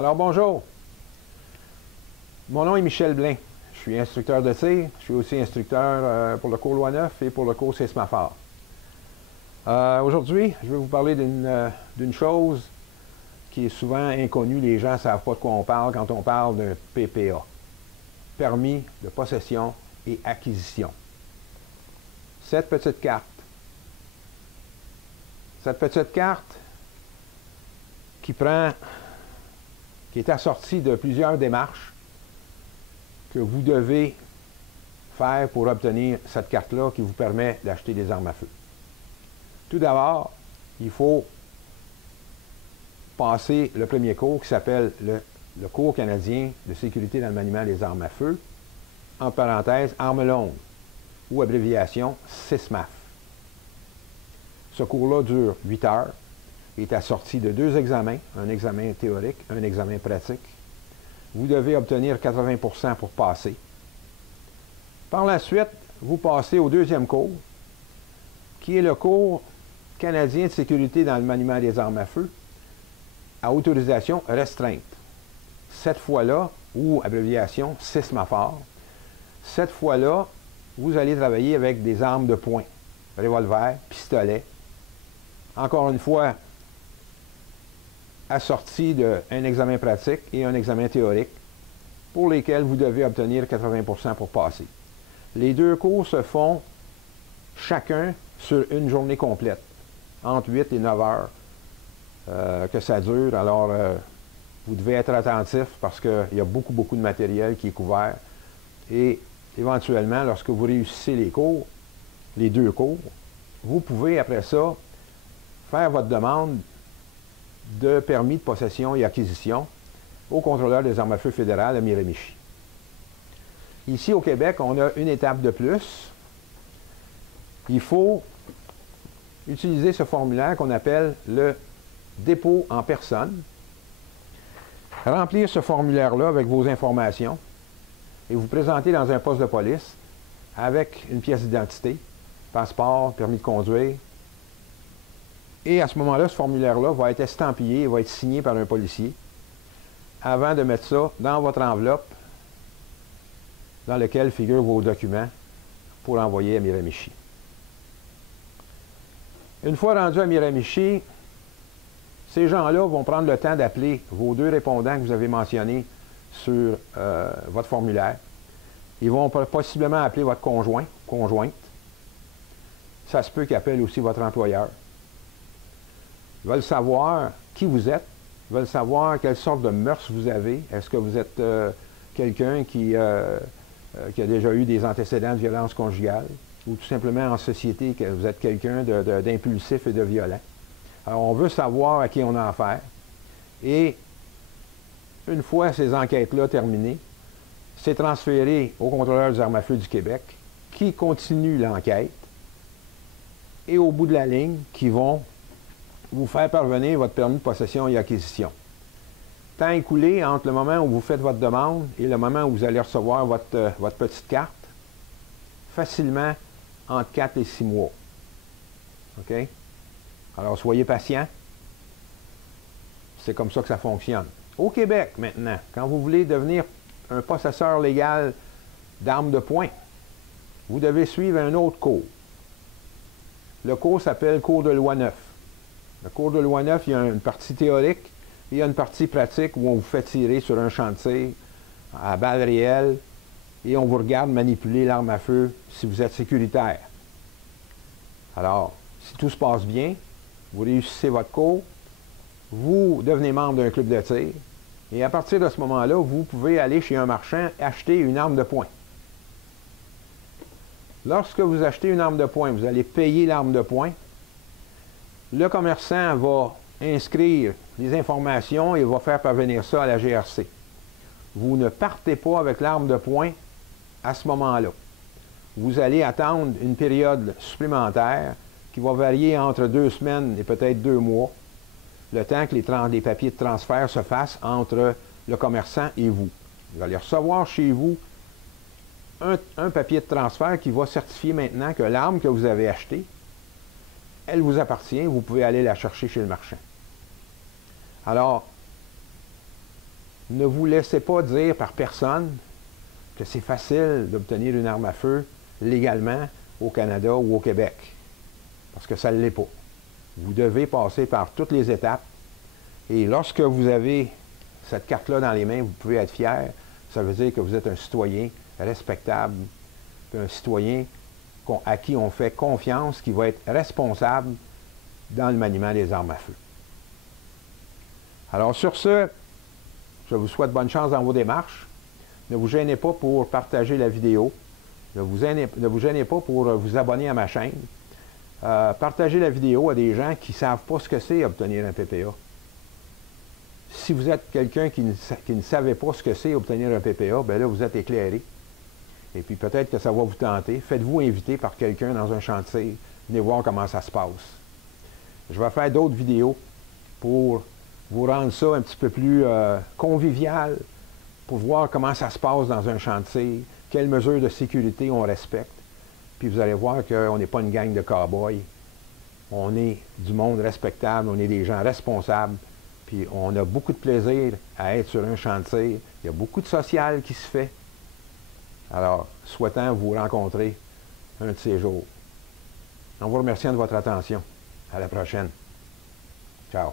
Alors bonjour, mon nom est Michel Blain. Je suis instructeur de tir, je suis aussi instructeur pour le cours Loi 9 et pour le cours Sismaphore. Aujourd'hui, je vais vous parler d'une chose qui est souvent inconnue. Les gens ne savent pas de quoi on parle quand on parle d'un PPA, permis de possession et acquisition. Cette petite carte qui est assortie de plusieurs démarches que vous devez faire pour obtenir cette carte-là qui vous permet d'acheter des armes à feu. Tout d'abord, il faut passer le premier cours qui s'appelle le cours canadien de sécurité dans le maniement des armes à feu, en parenthèse, armes longues, ou abréviation SISMAF. Ce cours-là dure 8 heures. Il est assorti de 2 examens, un examen théorique, un examen pratique. Vous devez obtenir 80% pour passer. Par la suite, vous passez au deuxième cours, qui est le cours canadien de sécurité dans le maniement des armes à feu, à autorisation restreinte. Cette fois-là, ou abréviation SISMAFOR, cette fois-là, vous allez travailler avec des armes de poing, revolver, pistolet. Encore une fois, assorti d'un examen pratique et un examen théorique pour lesquels vous devez obtenir 80% pour passer. Les deux cours se font chacun sur une journée complète, entre 8 et 9 heures que ça dure. Alors, vous devez être attentif parce qu'il y a beaucoup de matériel qui est couvert. Et éventuellement, lorsque vous réussissez les deux cours, vous pouvez après ça faire votre demande de permis de possession et acquisition au contrôleur des armes à feu fédéral à Miramichi. Ici au Québec, on a une étape de plus. Il faut utiliser ce formulaire qu'on appelle le dépôt en personne. Remplir ce formulaire-là avec vos informations et vous présenter dans un poste de police avec une pièce d'identité, passeport, permis de conduire. Et à ce moment-là, ce formulaire-là va être estampillé et va être signé par un policier avant de mettre ça dans votre enveloppe dans laquelle figurent vos documents pour envoyer à Miramichi. Une fois rendu à Miramichi, ces gens-là vont prendre le temps d'appeler vos deux répondants que vous avez mentionnés sur votre formulaire. Ils vont possiblement appeler votre conjointe. Ça se peut qu'ils appellent aussi votre employeur. Ils veulent savoir qui vous êtes. Ils veulent savoir quelle sorte de mœurs vous avez. Est-ce que vous êtes quelqu'un qui a déjà eu des antécédents de violence conjugale ou tout simplement en société que vous êtes quelqu'un d'impulsif et de violent. Alors, on veut savoir à qui on a affaire. Et une fois ces enquêtes-là terminées, c'est transféré au contrôleur des armes à feu du Québec qui continue l'enquête et au bout de la ligne, qui vont vous faire parvenir votre permis de possession et acquisition. Temps écoulé entre le moment où vous faites votre demande et le moment où vous allez recevoir votre petite carte, facilement entre 4 et 6 mois. OK? Alors, soyez patient. C'est comme ça que ça fonctionne. Au Québec, maintenant, quand vous voulez devenir un possesseur légal d'armes de poing, vous devez suivre un autre cours. Le cours s'appelle cours de Loi 9. Le cours de Loi 9, il y a une partie théorique et il y a une partie pratique où on vous fait tirer sur un champ de tir à balles réelles et on vous regarde manipuler l'arme à feu si vous êtes sécuritaire. Alors, si tout se passe bien, vous réussissez votre cours, vous devenez membre d'un club de tir et à partir de ce moment-là, vous pouvez aller chez un marchand acheter une arme de poing. Lorsque vous achetez une arme de poing, vous allez payer l'arme de poing. Le commerçant va inscrire les informations et va faire parvenir ça à la GRC. Vous ne partez pas avec l'arme de poing à ce moment-là. Vous allez attendre une période supplémentaire qui va varier entre 2 semaines et peut-être 2 mois, le temps que les papiers de transfert se fassent entre le commerçant et vous. Vous allez recevoir chez vous un papier de transfert qui va certifier maintenant que l'arme que vous avez achetée, elle vous appartient, vous pouvez aller la chercher chez le marchand. Alors, Ne vous laissez pas dire par personne que c'est facile d'obtenir une arme à feu légalement au Canada ou au Québec, parce que ça ne l'est pas. Vous devez passer par toutes les étapes, et lorsque vous avez cette carte-là dans les mains, vous pouvez être fier. Ça veut dire que vous êtes un citoyen respectable, un citoyen à qui on fait confiance, qui va être responsable dans le maniement des armes à feu. Alors sur ce, je vous souhaite bonne chance dans vos démarches. Ne vous gênez pas pour partager la vidéo. Ne vous gênez pas pour vous abonner à ma chaîne. Partagez la vidéo à des gens qui ne savent pas ce que c'est obtenir un PPA. Si vous êtes quelqu'un qui ne savait pas ce que c'est obtenir un PPA, bien là, vous êtes éclairé. Et puis peut-être que ça va vous tenter. Faites-vous inviter par quelqu'un dans un champ de tir. Venez voir comment ça se passe. Je vais faire d'autres vidéos pour vous rendre ça un petit peu plus convivial, pour voir comment ça se passe dans un champ de tir, quelles mesures de sécurité on respecte. Puis vous allez voir qu'on n'est pas une gang de cow-boys. On est du monde respectable, on est des gens responsables, puis on a beaucoup de plaisir à être sur un champ de tir. Il y a beaucoup de social qui se fait. Alors, souhaitant vous rencontrer un de ces jours. En vous remerciant de votre attention. À la prochaine. Ciao.